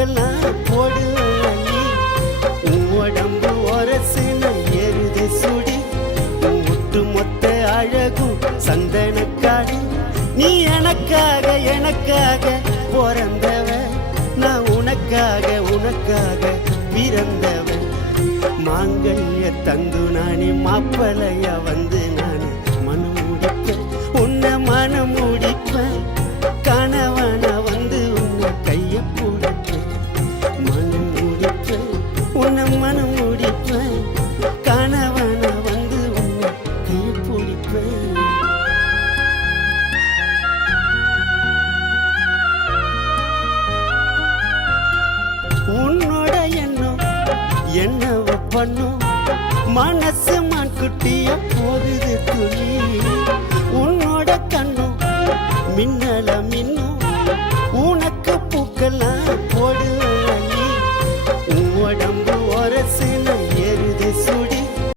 பூக்கெல்லாம் போடுவேன் உடம்பு ஒரசுன எருது சுடி ஒட்டு மொத்த அழகும் சந்தனக்காடு நீ எனக்காக எனக்காக பிறந்தவ நான் உனக்காக பிறந்தவன் மாங்கல்ய தந்து நானே மாப்பிளையா வந்து நானே மனம் முடிப்பேன் உன்னை மனம் முடிப்பேன் கணவனா வந்து உன்னை கைய பிடிப்பேன் மனம் முடிப்பேன் உன்னை மனம் முடிப்பேன் கணவனா வந்து உன்னை கைய பிடிப்பேன் உன்னோட எண்ணம் என்னவ பண்ணும் மனசு மான் குட்டிய போகுது துணி உன்னோட கண்ணும் மின்னல மின்னும் உனக்கு பூக்கெல்லாம் போடுவேன் உடம்பு